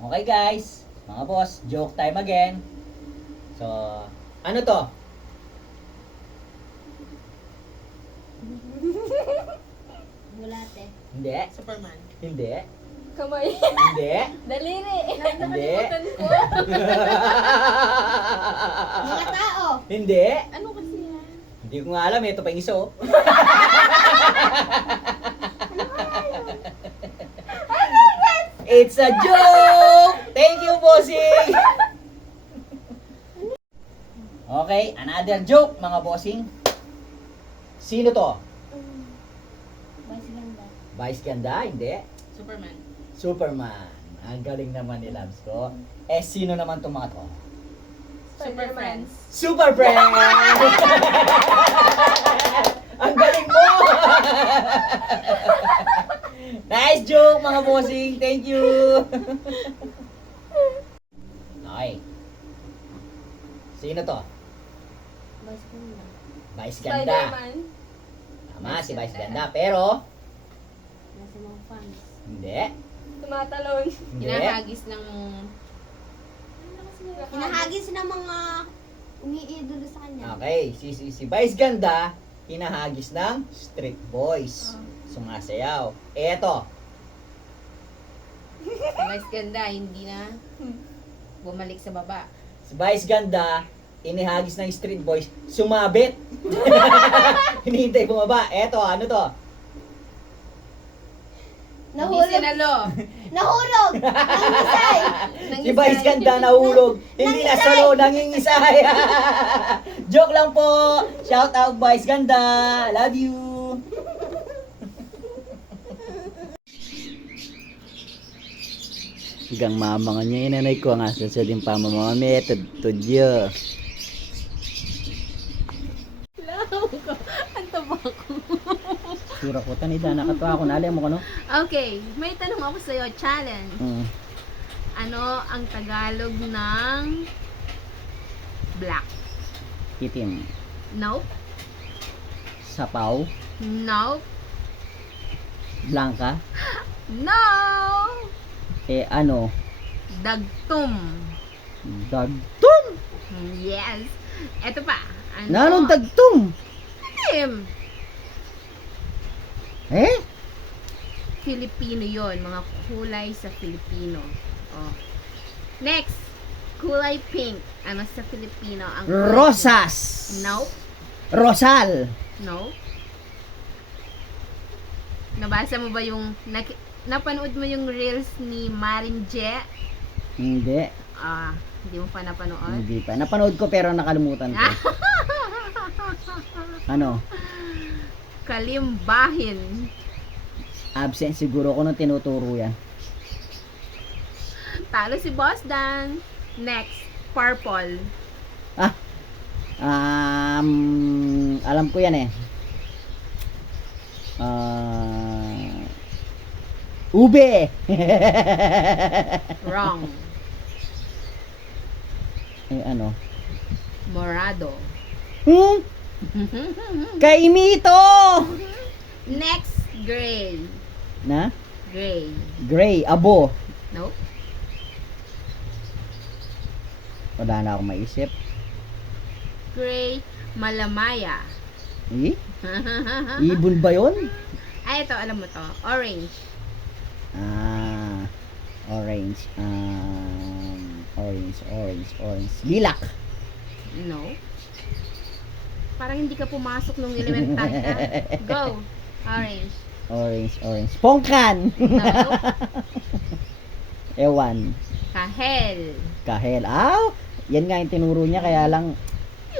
Okay guys, mga boss, joke time again. So, ano to? Bulate. Hindi. Superman. Hindi. Kamay. Hindi. Daliri. Hindi. ko. Mga tao. Hindi. Ano kasi yan? Hindi ko nga alam, ito pa yung isa oh. It's a joke! Thank you, bossing! Okay, another joke, mga bossing. Sino to? Mas ganda. Vice ganda? Hindi. Superman. Superman. Ang galing naman ni Labs ko. Eh, sino naman itong mga to? Super Friends. Super Friends! Ang galing mo! Nice joke, mga bossing. Thank you. Okay. Sino to? Mas ganda. Vice ganda. Tama, si Vice ganda. Pero, Nasa mga fans. hindi. Tumatalon. Hindi. Hinahagis ng... Hinahagis ng mga umiidolo sa kanya. Okay, si Vice ganda, hinahagis ng street boys. Sumasayaw. Eto, Mas ganda, hindi na bumalik sa baba. si Vice ganda, inihagis ng street boys, sumabit. Hinihintay bumaba. Eto, ano to? Hindi Nahulog. sinalo. Nahulog. Nangisay. Si Vice ganda nahulog. Hindi na salo, nangingisay. Joke lang po. Shout out Vice ganda. Love you. Hanggang mamangan niya inanay ko ang asa sa din pamamami. Tudyo. Lao ko. Anto ba ako? Sura ko tanida nakatuwa ako nalay mo kano. Okay, may tanong ako sa'yo. Challenge. Ano ang Tagalog ng black? Itim. Nope. Sapaw. Nope. Blanca. No! Ano? Dagtum. Dagtum. Yes. Eto pa. Ano? Nanong dagtum? Itim. Filipino yon, mga kulay sa Filipino. Oh. Next, kulay pink. Ano sa Filipino ang kulay Rosas. pink? No. Rosal. No. Nabasa mo ba yung napanood mo yung reels ni Marin Je? Hindi. Ah, hindi mo pa napanood? Hindi pa. Napanood ko pero nakalimutan ko. Ano? Kalimbahin. Absent siguro ko nung tinuturo yan. Talo si Boss Dan. Next, purple. Alam ko yan eh. Ube! Wrong. Ano? Morado. Kaimito! Next, gray. Na? Gray. Gray, abo. Nope. Wala na akong maisip. Gray, malamaya. Ibon ba yun? Ay, ito, alam mo to. Orange. Orange. Orange. Lilac. No. Parang hindi ka pumasok nung elementary ka. Go. Orange. Orange. Pongkan. No. Ewan. Kahel. Kahel. Yan nga yung tinuro niya kaya lang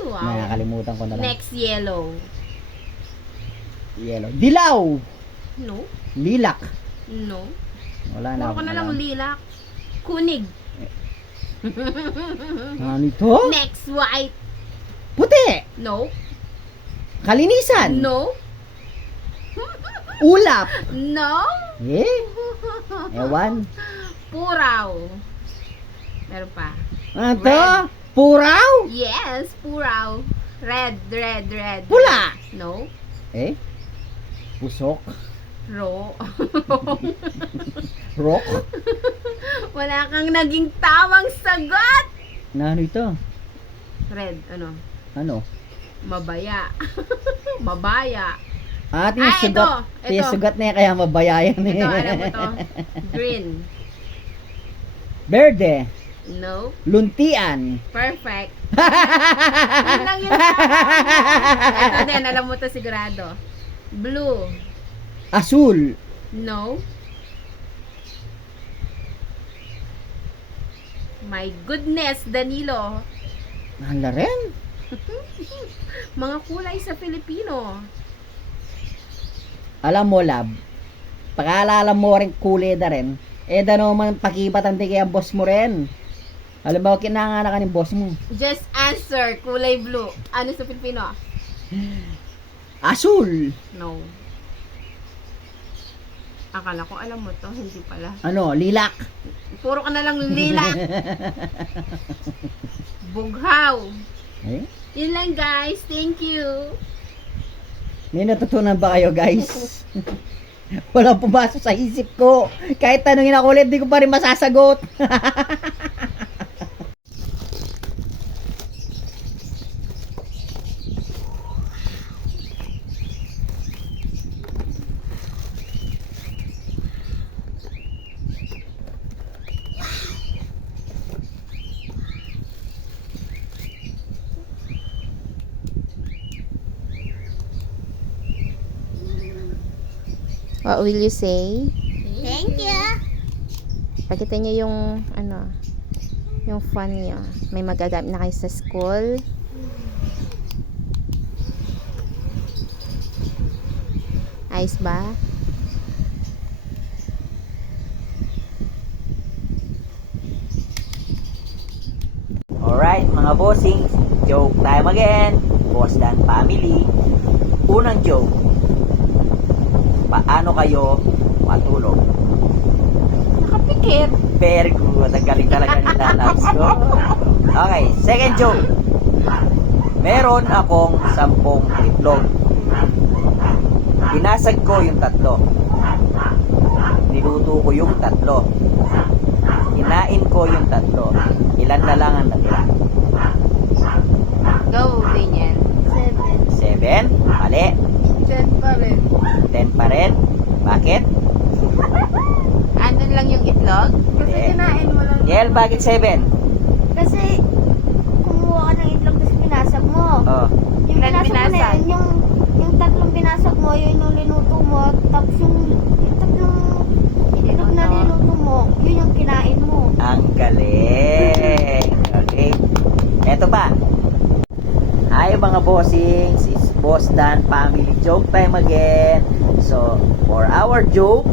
Wow. nakakalimutan ko na lang. Next, yellow. Yellow. Dilaw. No. Lilac. No. Wala na Puro ko akong na lang alam. lilak. Kunig. Ano ito? Next, white. Puti. No. Kalinisan. No. Ulap. No. Ewan. Puraw. Meron pa. Ano to? Puraw? Yes, puraw. Red. Pula. No. Pusok. Ro. Rock. Wala kang naging tamang sagot! Na ano ito? Red, ano? Ano? Mabaya. Mabaya. Ah, Ah, sugat. ito. Sugat na yan, kaya mabayayan eh. Ito, alam mo to. Green. Verde. No. Luntian. Perfect. Yun lang yung tama. Ito din, alam mo to sigurado. Blue. Azul. No. My goodness, Danilo. Hala rin. Mga kulay sa Filipino. Alam mo, lab. Pag-aalala mo rin kulay na rin. Eh, dano man pakipatandi kay ang boss mo rin. Alam mo, kinangana ka ni boss mo. Just answer, kulay blue. Ano sa Filipino? Azul. No. Akala ko alam mo to, hindi pala. Ano, lilak. Puro ka na lang lila. Bughaw. Eh? Yun lang guys, thank you. May natutunan ba kayo, guys? Walang pumasok sa isip ko. Kahit tanungin ako ulit, di ko pa rin masasagot. What will you say? Thank you. Pakita niyo yung ano, yung fun niyo. May magagamit na kayo sa school. Ayos ba? Alright, mga bossing, joke time again. Boss Dan Family. Unang joke. Paano kayo matulog? Nakapikit. Very good. Ang galing talaga ni Lalabs ko. Okay, second joke. Meron akong 10 itlog. Binasag ko yung 3. Niluto ko yung 3. Kinain ko yung 3. Ilan na lang ang natira? Go, Daniel. 7. 7? Mali. 10 pa rin. 10 pa rin. Bakit? Ano lang yung itlog? Kasi Eh. kinain mo lang. Yel, bakit 7? Kasi kumuha ka ng itlog tapos binasag mo. Oh. Yung Ilan binasag mo na binasag? yun, yung 3 binasag mo, yun yung linuto mo. Tapos yung 3 itlog na niluto mo, yun yung kinain mo. Ang galing. Okay. Eto pa. Hi mga bossings. It's Boss Dan Family Joke time again. So, for our joke,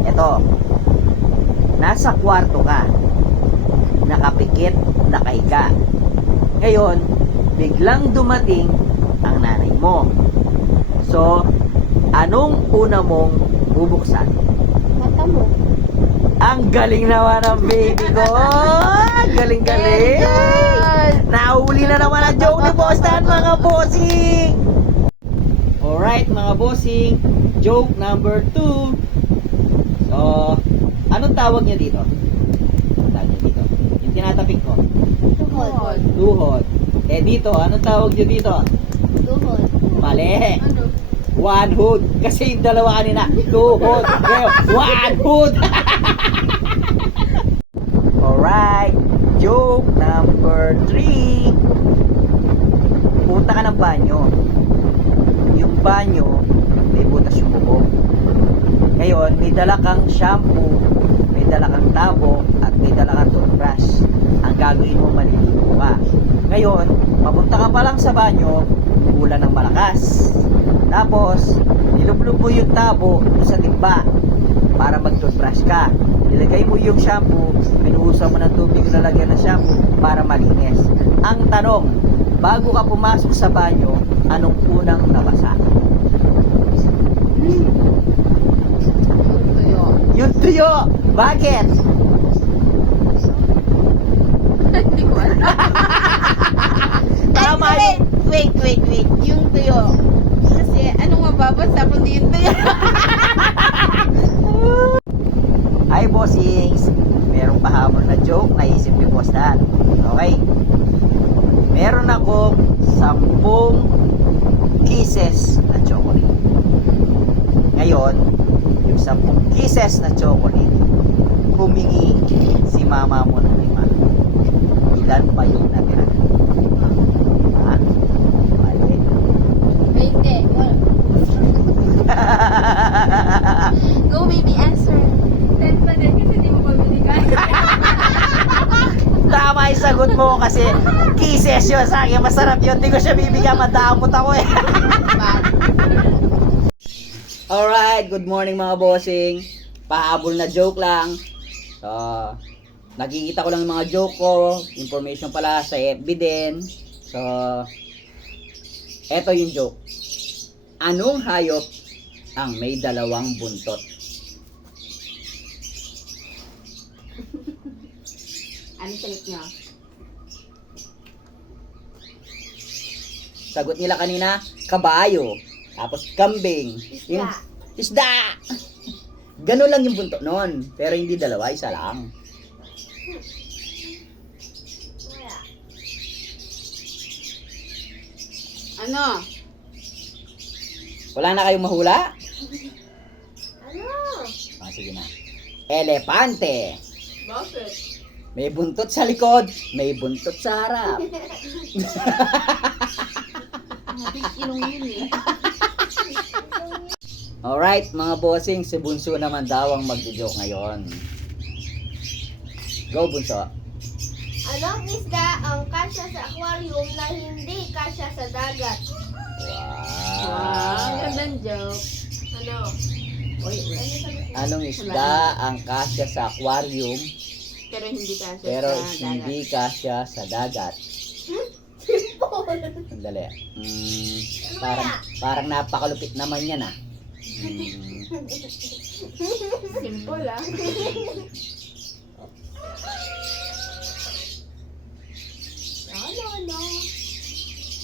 eto. Nasa kwarto ka. Nakapikit, nakahiga. Ngayon, biglang dumating ang nanay mo. So, anong una mong bubuksan? Mata mo. Ang galing naman ng baby ko. Galing-galing. Nahuli na naman ang joke ni Boss Dan, mga bossing. Alright, mga bossing. Joke number 2. So, anong tawag niya dito? Tawag niya dito. Yung tinatapik ko. Tuhod. Tuhod. Eh dito, anong tawag niyo dito? Tuhod. Mali. Ano? One hood. Kasi yung dalawa kanina, tuhod. Ngayon, one hood. Alright. Joke number 3. Punta ka ng banyo. Yung banyo, may butas yung bubong. Ngayon, may dala kang shampoo, may dala kang tabo, at may dala kang toothbrush. Ang gagawin mo, maliligo ka. Ngayon, papunta ka pa lang sa banyo, umuulan ng malakas. Tapos, nilublog mo yung tabo sa timba para mag-toothbrush ka. Nilagay mo yung shampoo, pinuhusan mo ng tubig yung lalagyan ng shampoo para malinis. Ang tanong, bago ka pumasok sa banyo, anong unang nabasa? Yung tuyo! Bakit? Hindi ko alam. Tama yun. Wait. Yung tuyo. Kasi anong mababasa kundi yung tuyo? Hi bossings! Merong pahabol was that. Okay. Meron akong 10 kisses na chocolate. Ngayon, yung 10 kisses na chocolate, humingi si mama mo ng 5. Ilan pa yung natira? Ha? Mali. Ay, hindi. Go, baby, answer. 10 pa din kasi di mo pamiligan. Tama yung sagot mo kasi kisses yun sa akin. Masarap yun. Hindi ko siya bibigyan. Madamot ako eh. Alright, good morning mga bossing. Pahabol na joke lang. So, nakikita ko lang yung mga joke ko. Information pala sa FB din. So, eto yung joke. Anong hayop ang may 2 buntot? Ano sagot niyo? Sagot nila kanina, kabayo. Tapos kambing. Isda. Isda! Ganun lang yung buntot nun. Pero hindi 2, isa lang. Wala. Ano? Wala na kayong mahula? Ano? Sige na. Elepante. Bakit? May buntot sa likod, may buntot sa harap. Ilong yun eh. Alright, mga bossing, si Bunso naman daw ang magjo-joke ngayon. Go, Bunso. Anong isda ang kasya sa aquarium na hindi kasya sa dagat? Wow, ang Wow. gandang joke. Ano? Uy, Ano sagot mo? Anong isda ang kasya sa aquarium pero hindi kasya pero sa dagat. hindi kasya sa dagat? Simple. Sandali. Parang napakalupit naman yan ah. Simple ah.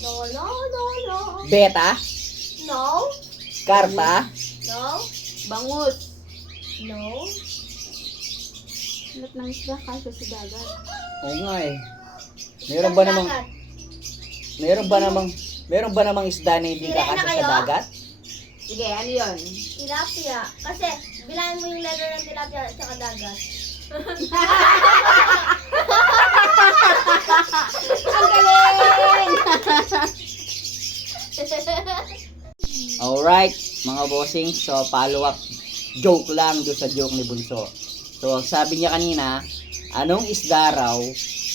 No. No. Beta? No. Karpa? No. Bangus. No. Lahat ng isda kasya sa dagat. Oo nga eh. Meron ba namang isda na hindi Sira na kakasya sa kayo? dagat? Sige, ano yun? Tilapia. Kasi, bilangin mo yung letter ng tilapia at saka dagat. Ang galing! Alright, mga bossing. So, follow up joke lang doon sa joke ni Bunso. So, sabi niya kanina, anong isda raw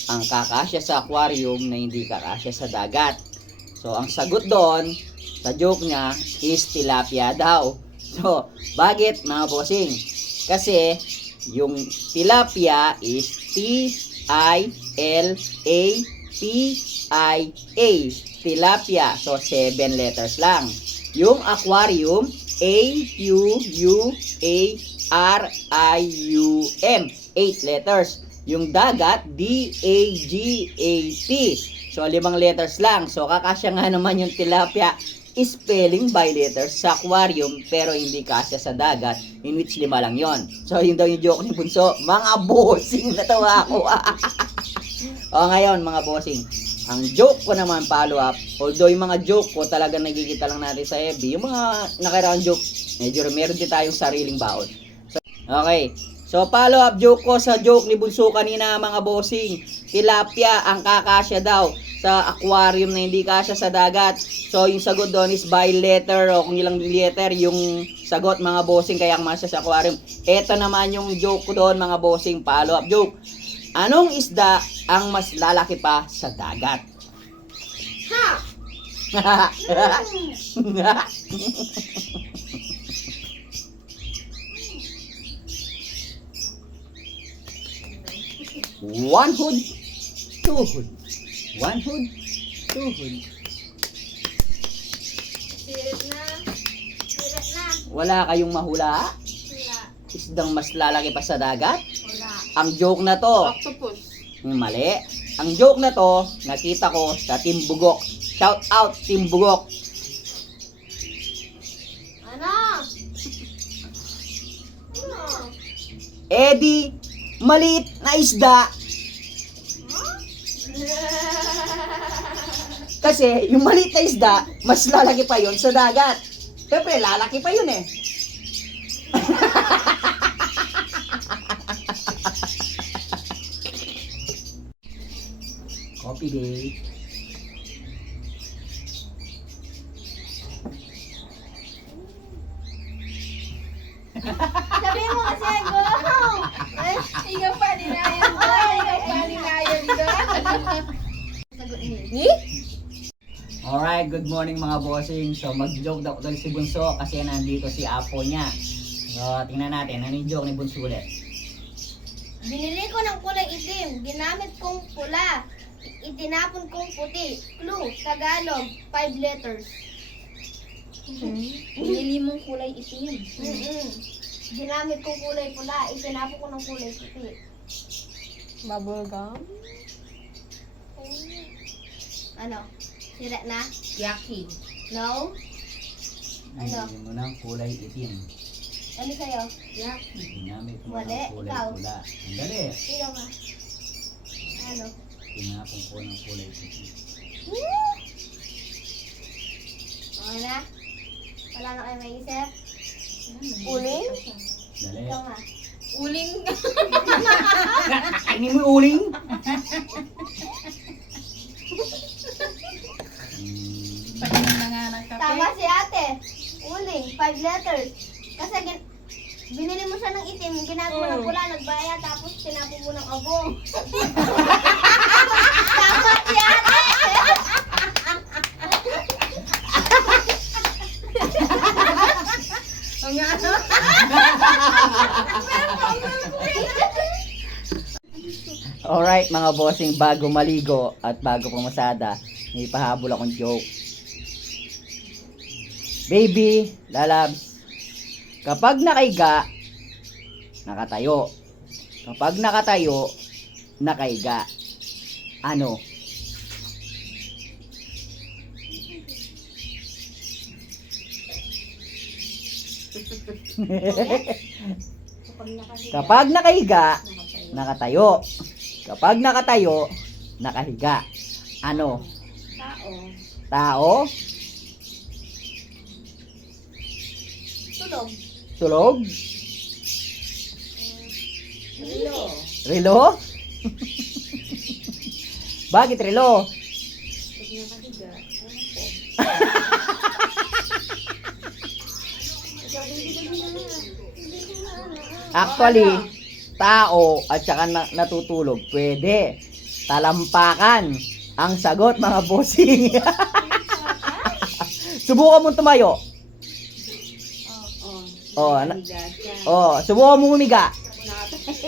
ang kakasya sa aquarium na hindi kakasya sa dagat? So, ang sagot doon sa joke niya is tilapia daw. So, bakit mga bossing? Kasi, yung tilapia is T-I-L-A-P-I-A. Tilapia. So, 7 letters lang. Yung aquarium, A-U-U-A-R-I-U-M. 8 letters. Yung dagat, D-A-G-A-T. So, 5 letters lang. So, kakasya nga naman yung tilapia spelling by letters sa aquarium pero hindi kasya sa dagat in which 5 lang yon. So, yun daw yung joke ni Bunso. Mga bossing, natawa ako. O, ngayon, mga bossing. Ang joke ko naman, follow up. Although yung mga joke ko talaga nagkikita lang natin sa FB. Yung mga nakaraang joke, medyo meron din tayong sariling baon. So, okay. So, follow up joke ko sa joke ni Bunso kanina, mga bossing. Tilapia ang kakasya daw sa aquarium na hindi kasya sa dagat. So, yung sagot doon is by letter o kung ilang letter yung sagot, mga bossing, kaya ang masya sa aquarium. Ito naman yung joke ko doon, mga bossing. Follow up joke. Anong isda ang mas lalaki pa sa dagat? Ha! One hood, two hood. One hood, two hood. Sirit na. Wala kayong mahula? Wala. Isdang mas lalaki pa sa dagat? Wala. Ang joke na to, Octopus. mali. Ang joke na to, nakita ko sa Team Bugok. Shout out Team Bugok. Ano? Ano? Eddie, maliit na isda. Kasi yung maliit na isda, mas lalaki pa yun sa dagat. Siyempre, lalaki pa yun eh. Coffee day. Sabi mo kasi, go! Eh, Ikaw pa din ayon doon. Ikaw pa din ayon doon. sagot ni. Alright, good morning mga bossing. So mag-joke daw ulit si Bunso kasi nandito si Apo niya. So tingnan natin, ano yung joke ni Bunso ulit? Binili ko ng kulay itim, ginamit kong pula, itinapon kong puti. Clue, Tagalog, 5 letters. Pinili mong kulay itim. Ginamit kong kulay pula, itinapon ko ng kulay puti. Bubble gum? Ano? Sira na? Yaki. No? Ano? Hindi mo ng kulay itim. Ano sa'yo? Yaki. Ginamit mo Mali, ng kulay ikaw. pula. Ang dali. Sino nga? Ano? Tinapon ko ng kulay puti. Okay na? Wala na kayo maisip? Uling? Dali. Ikaw nga. Uling. Kainin mo yung uling. Painom na nga ng kape. Tama si ate. Uling, 5 letters. Kasi binili mo siya ng itim, ginagawa ng pula, nagbaya, tapos tinapon mo ng abong. Tama si ate! O nga, ano? Alright mga bossing, bago maligo at bago pumasada, may pahabol akong joke. Baby, lalabs, kapag nakaiga, nakatayo. Kapag nakatayo, nakaiga. Ano? Kapag nakaiga, nakatayo. Kapag nakatayo, nakahiga. Ano? Tao. Tao? Tulog. Tulog? Relo. Relo? Bakit relo? Pag nakahiga. Ano po? Actually, tao at saka natutulog, pwede. Talampakan ang sagot mga bossing. Subukan mo tumayo. Oh. Oh, Nakahiga siya. Oh, subukan mo humiga. Nakatayo.